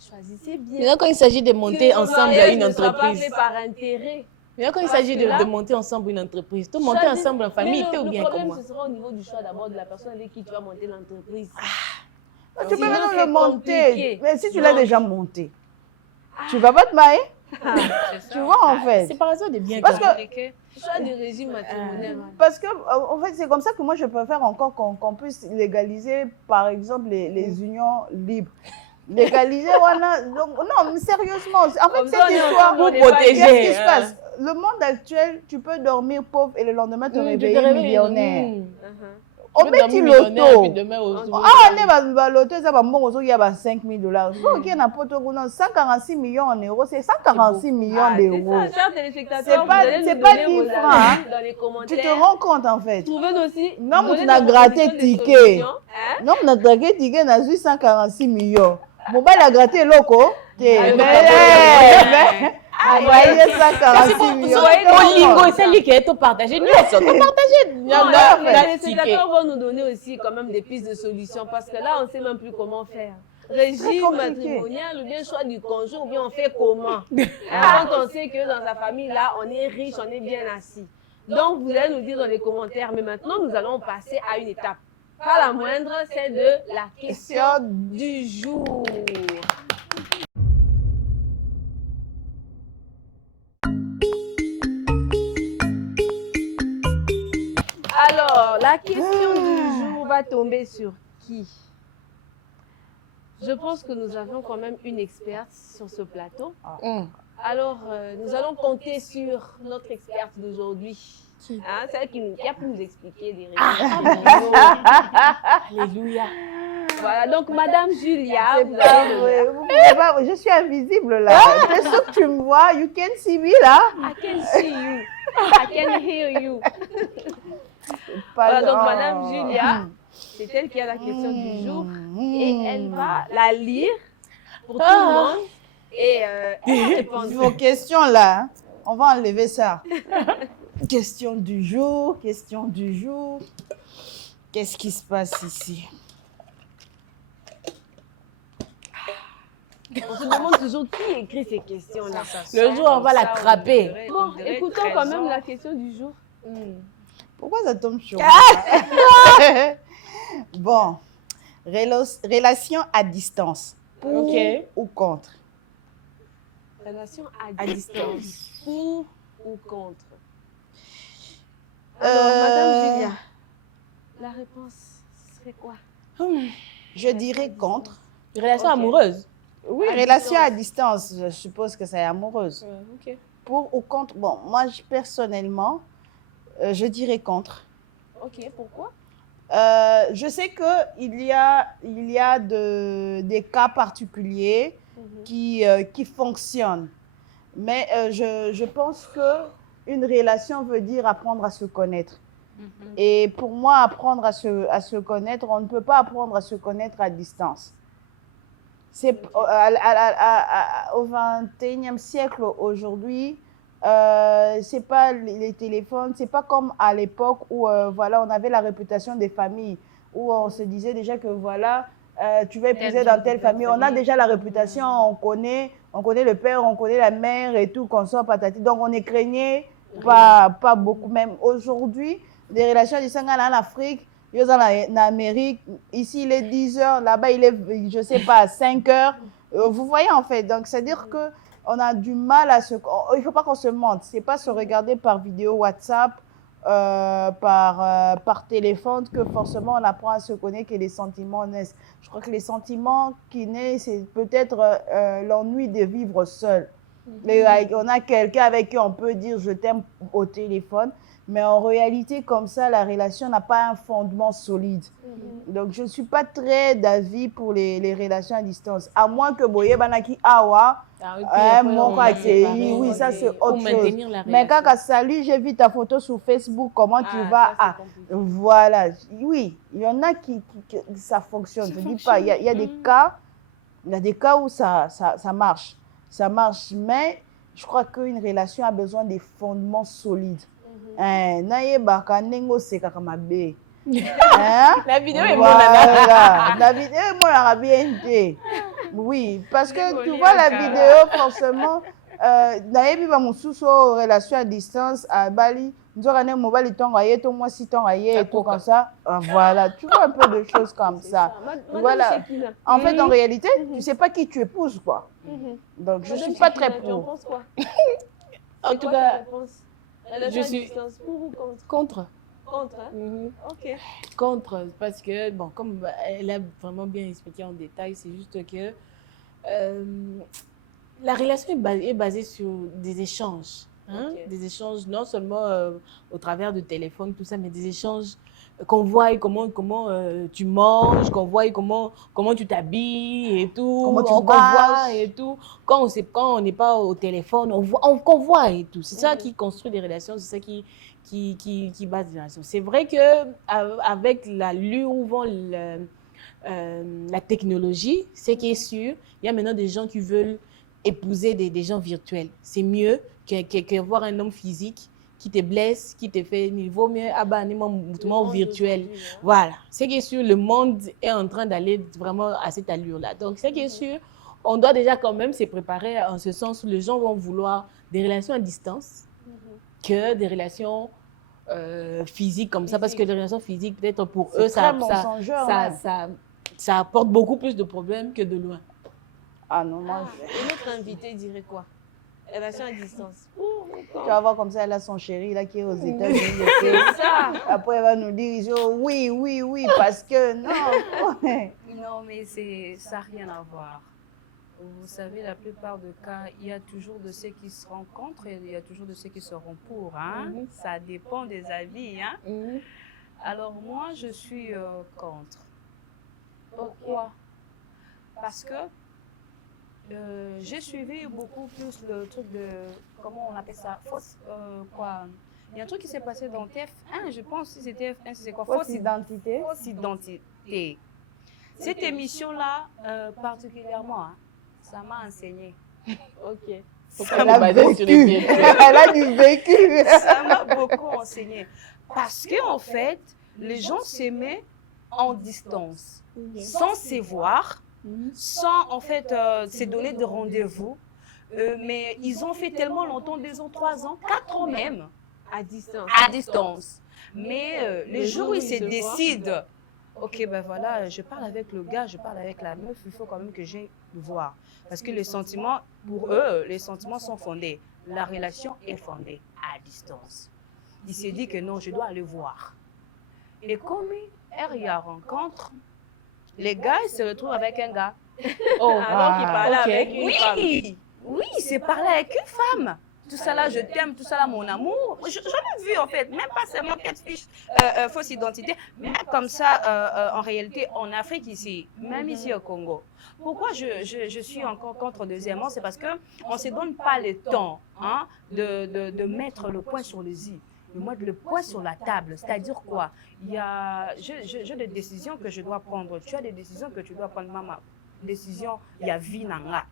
choisissez bien. Mais quand il s'agit de monter ensemble une entreprise. Ne soit pas fait par intérêt. Mais quand il s'agit de monter ensemble une entreprise, tout monter ensemble en famille, tu es bien comme moi. Le problème, ce sera au niveau du choix d'abord de la personne avec qui tu vas monter l'entreprise. Tu peux maintenant le monter. Mais si tu l'as déjà monté, tu ne vas pas te marier. Tu vois en fait. Séparation des biens. Parce que choix du régime matrimonial. Parce que en fait c'est comme ça que moi je préfère encore qu'on puisse légaliser par exemple les unions libres. Légaliser voilà. Donc, non mais sérieusement en fait cette histoire pour protéger. Qu'est-ce qui se passe? Le monde actuel, tu peux dormir pauvre et le lendemain te réveiller millionnaire. On met du loto. Ah, on est loto, ça va il y a 5 000 $. Ok, on a pas 146 millions en euros, c'est 146 millions d'euros. C'est pas 10 francs. Tu te rends compte en fait. Non, mais tu as gratté ticket. Non, on a gratté ticket, on a 146 millions. Mobile a gratté loco. Mais envoyez ça 46 millions. Lingo, c'est lui qui est tout partagé. Nous, on tout partagé. Les téléspectateurs vont nous donner aussi quand même des pistes de solutions parce que là, on ne sait même plus comment faire. Régime matrimonial ou bien choix du conjoint ou bien on fait comment? Quand on sait que dans sa famille, là, on est riche, on est bien assis. Donc, vous allez nous dire dans les commentaires. Mais maintenant, nous allons passer à une étape. Pas la moindre, c'est de la question du jour. Alors, la question du jour va tomber sur qui? Je pense que nous avons quand même une experte sur ce plateau. Alors, nous allons compter sur notre experte d'aujourd'hui. Celle qui a pu nous expliquer des réponses. Alléluia. Voilà, donc Madame Julia. Je suis invisible là. C'est sûr que tu me vois. You can see me là. I can see you. I can hear you. Voilà, donc Madame Julia, c'est elle qui a la question du jour et elle va la lire pour tout le monde et répondre. Vos questions là, on va enlever ça. Question du jour, question du jour. Qu'est-ce qui se passe ici? On se demande toujours qui écrit ces questions-là. Le jour, on va l'attraper. Bon, écoutons quand même la question du jour. Pourquoi ça tombe sur moi? Bon, relation à distance. Pour ou contre? Relation à distance. Pour ou contre? Alors, Madame Julia, la réponse serait quoi? Je dirais contre. Relation amoureuse? Oui, relation à distance, je suppose que c'est amoureuse. Pour ou contre? Bon, moi, personnellement, je dirais contre. Ok, pourquoi? Je sais qu'il y a des cas particuliers qui fonctionnent. Mais je pense qu'une relation veut dire apprendre à se connaître. Et pour moi, apprendre à se connaître, on ne peut pas apprendre à se connaître à distance. C'est au XXIe siècle aujourd'hui, c'est pas les téléphones, c'est pas comme à l'époque où voilà, on avait la réputation des familles, où on se disait déjà que voilà, tu vas épouser dans telle famille. On a déjà la réputation, on connaît le père, on connaît la mère et tout, qu'on sort patati. Donc on ne craignait pas beaucoup. Même aujourd'hui, des relations en Afrique, en Amérique, ici il est 10 heures, là-bas il est, je ne sais pas, 5 heures. Vous voyez en fait, donc c'est-à-dire qu'on a du mal à se... Il ne faut pas qu'on se mente, ce n'est pas se regarder par vidéo WhatsApp, par téléphone que forcément on apprend à se connaître, que les sentiments naissent. Je crois que les sentiments qui naissent, c'est peut-être l'ennui de vivre seul. On a quelqu'un avec qui on peut dire je t'aime au téléphone, mais en réalité comme ça la relation n'a pas un fondement solide. Donc je ne suis pas très d'avis pour les relations à distance, à moins que Boye Banaki Awa, oui, ça c'est autre chose. Mais quand salut, j'ai vu ta photo sur Facebook, comment tu vas? Voilà, oui, il y en a qui ça fonctionne. Je ne dis pas, il y a des cas où ça marche. Ça marche, mais je crois qu'une relation a besoin des fondements solides. La vidéo est bonne. La vidéo est bonne. Oui, parce que tu vois la vidéo, forcément, nayebi ba mususu relation à distance à Bali, nzokane mobile tongaye to moi si tongaye et tout comme ça. Voilà, tu vois un peu de choses comme ça. Voilà. En fait, en réalité, tu sais pas qui tu épouses quoi. Donc je suis pas très pour. En tout cas, je suis pour ou contre? Contre. Contre, hein? Ok. Contre, parce que, bon, comme elle a vraiment bien expliqué en détail, c'est juste que la relation est basée sur des échanges. Hein? Des échanges, non seulement au travers de téléphone, tout ça, mais des échanges qu'on voit comment tu manges, qu'on voit comment tu t'habilles et tout, comment tu voit et tout. Quand on n'est pas au téléphone, qu'on voit et tout. C'est ça qui construit des relations, c'est ça qui base des relations. C'est vrai que avec la lueur où vont la technologie, c'est qui est sûr, il y a maintenant des gens qui veulent épouser des gens virtuels. C'est mieux que voir un homme physique qui te blesse, qui te fait, il vaut mieux mouvement virtuel. Voilà. Ce qui est sûr, le monde est en train d'aller vraiment à cette allure-là. Donc, ce qui est sûr, on doit déjà quand même se préparer en ce sens où les gens vont vouloir des relations à distance que des relations physiques comme ça, parce que les relations physiques, peut-être pour eux, ça apporte beaucoup plus de problèmes que de loin. Ah non, moi... Et notre invité dirait quoi? Relation à distance. Tu vas voir comme ça, elle a son chéri là qui est aux États-Unis. C'est ça. Après, elle va nous dire oui, parce que non. Non, mais ça n'a rien à voir. Vous savez, la plupart des cas, il y a toujours de ceux qui se rencontrent et il y a toujours de ceux qui seront pour. Hein? Ça dépend des avis. Hein? Alors moi, je suis contre. Pourquoi? Parce que j'ai suivi beaucoup plus le truc de, comment on appelle ça, quoi. Il y a un truc qui s'est passé dans TF1, je pense, si c'était TF1, c'est quoi? Fausse identité. Fausse identité. Cette émission-là, particulièrement, hein, ça m'a enseigné. Ok. Elle a vécu. Elle a du vécu. Ça m'a beaucoup enseigné. Parce qu'en fait, les gens s'aimaient en distance, sans se voir, sans en fait se donner de rendez-vous. Mais ils ont fait tellement longtemps, 2 ans, 3 ans, 4 ans même, À distance. à distance. Mais les jours où ils se décident, ok, ben voilà, je parle avec le gars, je parle avec la meuf, il faut quand même que j'aille le voir. Parce que les sentiments, pour eux, les sentiments sont fondés. La relation est fondée à distance. Il s'est dit que non, je dois aller voir. Et comme il y a rencontre, les gars, ils se retrouvent avec un gars. Oh, alors qu'il parlait avec une femme. Oui, il s'est parlé avec une femme. Tout ça là, je t'aime, tout ça là, mon amour. J'en ai vu en fait, même pas seulement catfish, fausse identité, mais comme ça, en réalité, en Afrique ici, même ici au Congo. Pourquoi je suis encore contre deuxièmement, c'est parce qu'on ne se donne pas le temps hein, de mettre le point sur les i. De mettre le point sur la table, c'est-à-dire quoi? J'ai des décisions que je dois prendre. Tu as des décisions que tu dois prendre, maman. Décision, il y a vie nanga.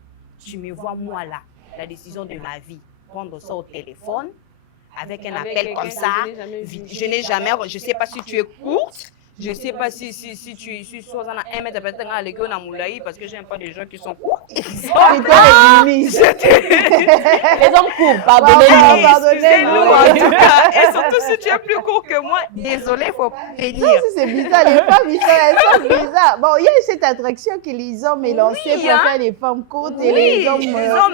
Tu me vois moi là, la décision de ma vie. Prendre ça au téléphone, avec un appel comme ça. Je n'ai jamais, je ne sais pas si tu es courte, je ne sais pas si tu suis sur 1 mètre peut-être à l'école à Moulaï, parce que j'aime pas des gens qui sont courts. Les hommes courts, pardonnez-nous. En tout cas, et surtout si tu es plus court que moi, désolé, il faut pas te dire. C'est bizarre, les femmes, elles sont bizarres. Bon, il y a cette attraction que les hommes ont lancée pour faire les femmes courtes et les hommes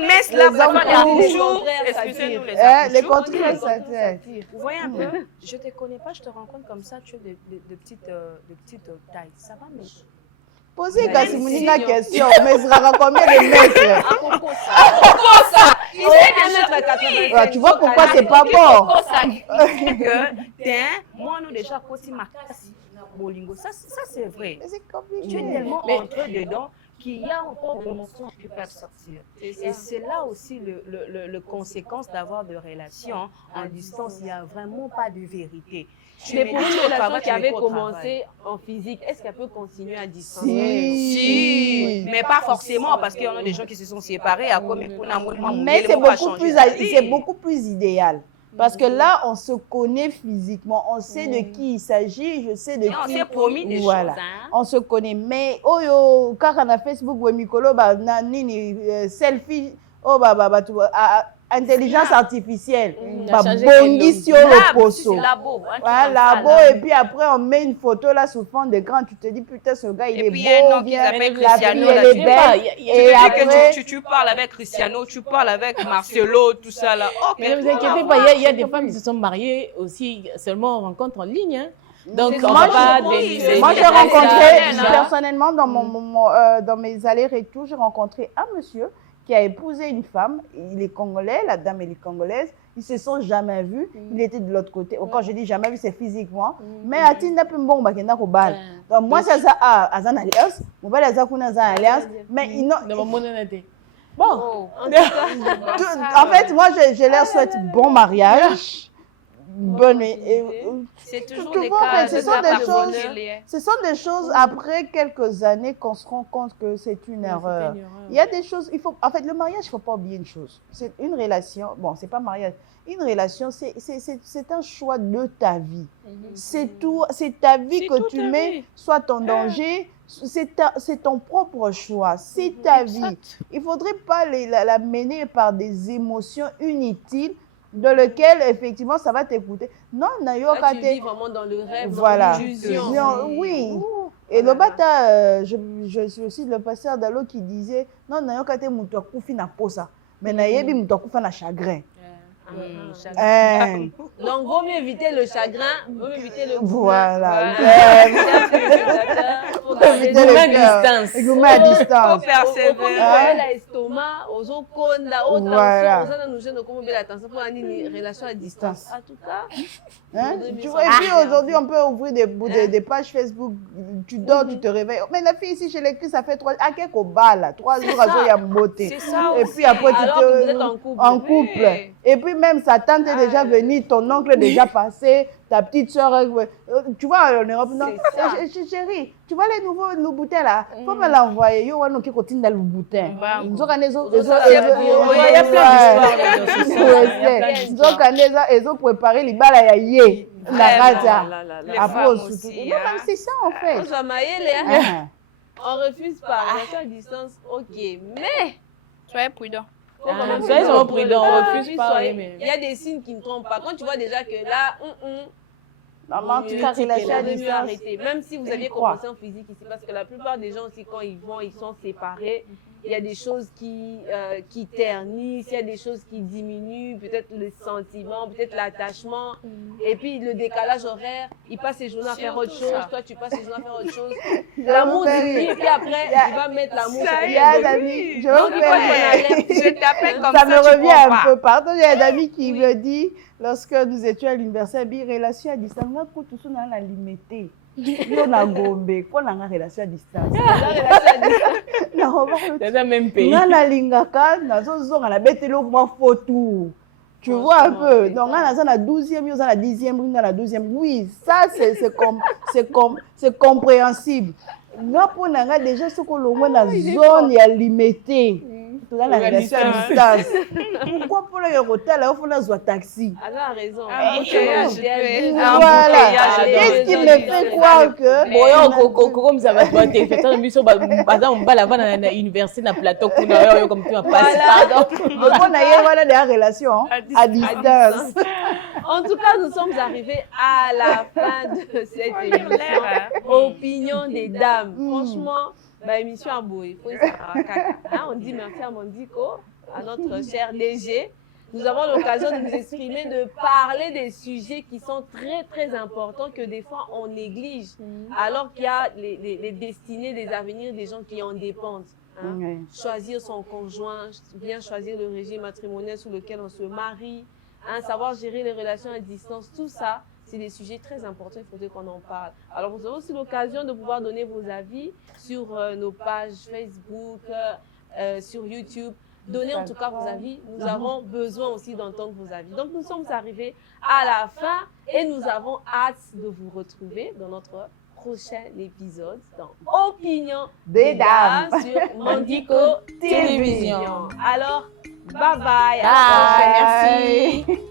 minces, là, excusez-nous, les contraires, ça tient. Vous voyez un peu, je ne te connais pas, je te rencontre comme ça, tu as de petites tailles. Ça va, mais... Posez Gassimoni la question, mais il sera combien de mètres? Tu vois pourquoi c'est pas bon? Moi, nous déjà, ça c'est vrai. C'est compliqué. Tu es tellement entré dedans qu'il y a encore des mensonges qui peuvent sortir. Et c'est là aussi le conséquence d'avoir des relations en distance. Il n'y a vraiment pas de vérité. Mais pour une relation qui avait commencé en physique, est-ce qu'elle peut continuer à distance? Si, mais pas forcément, parce qu'il y en a des gens qui se sont séparés. Mais c'est beaucoup plus idéal. Parce que là, on se connaît physiquement, on sait de qui il s'agit, je sais de qui. On s'est promis des choses. Hein? On se connaît. Mais, quand on a Facebook, selfie, intelligence artificielle, bongi sur le poteau. Labo, et puis après, on met une photo là sous fond d'écran, tu te dis, putain, ce gars, il est beau, bien, la fille, elle est belle. Et après, tu parles avec Cristiano, tu parles avec Marcelo, tout ça là. Mais ne vous inquiétez pas, il y a des femmes qui se sont mariées aussi seulement en rencontre en ligne. Hein. Donc, moi, j'ai rencontré, personnellement, dans mes allers-retours, j'ai rencontré un monsieur qui a épousé une femme, il est congolais, la dame elle est congolaise, ils se sont jamais vus, il était de l'autre côté. Quand je dis jamais vu, c'est physiquement, mais à Tinda Pimbon, Bakenda Kobal. Donc moi, ça a un alliance, mon père a un alliance, mais ils n'ont. Bon, en fait, moi, je leur souhaite bon mariage. bonne. C'est toujours Souvent, des en fait, cas ce de sont cas des choses- particuliers. Ce sont des choses, après quelques années, qu'on se rend compte que c'est une erreur. Il y a des choses, en fait, le mariage, il ne faut pas oublier une chose. C'est une relation, bon, c'est pas mariage. Une relation, c'est un choix de ta vie. C'est tout, c'est ta vie C'est que toute tu ta mets, vie. soit en danger, c'est ton propre choix, c'est ta vie. Il ne faudrait pas la mener par des émotions inutiles dans lesquelles, effectivement, ça va t'écouter. Non, Là, tu vis vraiment dans le rêve, voilà. dans l'illusion. Non, oui. Et le bata, je suis aussi le pasteur Dalo qui disait, non, n'a pas été moutou koufi na posa, mais n'a yebi moutou koufa na chagrin. Donc, vaut mieux éviter le chagrin, vaut mieux éviter le Voilà. Faut garder Éviter le le à cœur. distance. Vous mettez à distance. Faut persévérer. l'estomac, aux conda, aux Voilà. tensions, aux gens nous gênent comment bien l'attention pour une relation à distance. En tout cas, Hein? Tu vois, et puis aujourd'hui, on peut ouvrir des pages Facebook. Tu dors, tu te réveilles. Mais la fille ici, chez les Christ, ça fait 3 jours. À quelques balles, 3 jours, il y a beauté. C'est ça Et aussi. puis après, tu alors que vous êtes en couple. en couple. Oui. Et puis même sa tante est déjà venue, ton oncle est déjà passé, ta petite soeur, tu vois, en Europe, non. Chérie, tu vois les nouveaux bouteilles là, faut me l'envoyer. Yo, on qui continue dans le bouteille. Il y a plein d'histoires là-dedans. Ils ont préparé les balles à yé. Après, aussi, même c'est ça en fait. On soit maillé, on refuse pas. Relation à distance, ok. Mais, Soyez prudent. Soyez vraiment prudents, on refuse pas. il y a des signes qui ne trompent pas. Quand tu vois déjà que là, En tout cas, relation à mieux distance. arrêter. Même si vous aviez commencé en physique ici, parce que la plupart des gens aussi, quand ils vont, ils sont séparés. Il y a des choses qui ternissent, il y a des choses qui diminuent, peut-être le sentiment, peut-être l'attachement. Et puis le décalage horaire, il passe ses journées à faire autre chose, toi tu passes ses journées à faire autre chose. L'amour diminue et puis après, il va mettre l'amour sur Il y a quelqu'un un d'autre. ami, je Donc, veux il faut qu'on faire. alerte. Je t'appelle comme Ça ça, me tu revient comprends un pas. peu. Pardon, il y a un ami qui me dit, lorsque nous étions à l'université, relation à distance, on a tout ça dans la limité. On a gombé, on a une relation à distance. Dans un même pays. On a lingaka, on a bête moi photo. Tu vois un peu. Donc, on a la 12e, on a la 10e, on a la 12e. Oui, ça, c'est compréhensible. Nous, pour nous, déjà, ce que l'on a dans la zone limitée. Dans la relation à distance. Pourquoi pour le hôtel, il faut un taxi? Elle a raison. Voilà. Qu'est-ce qui me fait croire que. Comme ça va se faire ça, par exemple, on va là-bas dans l'université, dans le plateau, comme tu vas passer. On a des relations à distance. En tout cas, nous sommes arrivés à la fin de cette émission. Opinion des dames. Franchement, émission à Boé. On dit merci à Mondiko, à notre cher DG. Nous avons l'occasion de nous exprimer, de parler des sujets qui sont très, très importants que des fois on néglige, alors qu'il y a les destinées, les avenirs des gens qui en dépendent. Choisir son conjoint, bien choisir le régime matrimonial sous lequel on se marie, savoir gérer les relations à distance, tout ça, c'est des sujets très importants, il faudrait qu'on en parle. Alors, vous avez aussi l'occasion de pouvoir donner vos avis sur nos pages Facebook, sur YouTube. Donnez en tout cas vos avis. Nous avons besoin aussi d'entendre vos avis. Donc, nous sommes arrivés à la fin et nous avons hâte de vous retrouver dans notre prochain épisode dans Opinion des dames sur Mondiko Télévision. Alors, bye bye. Bye. Merci.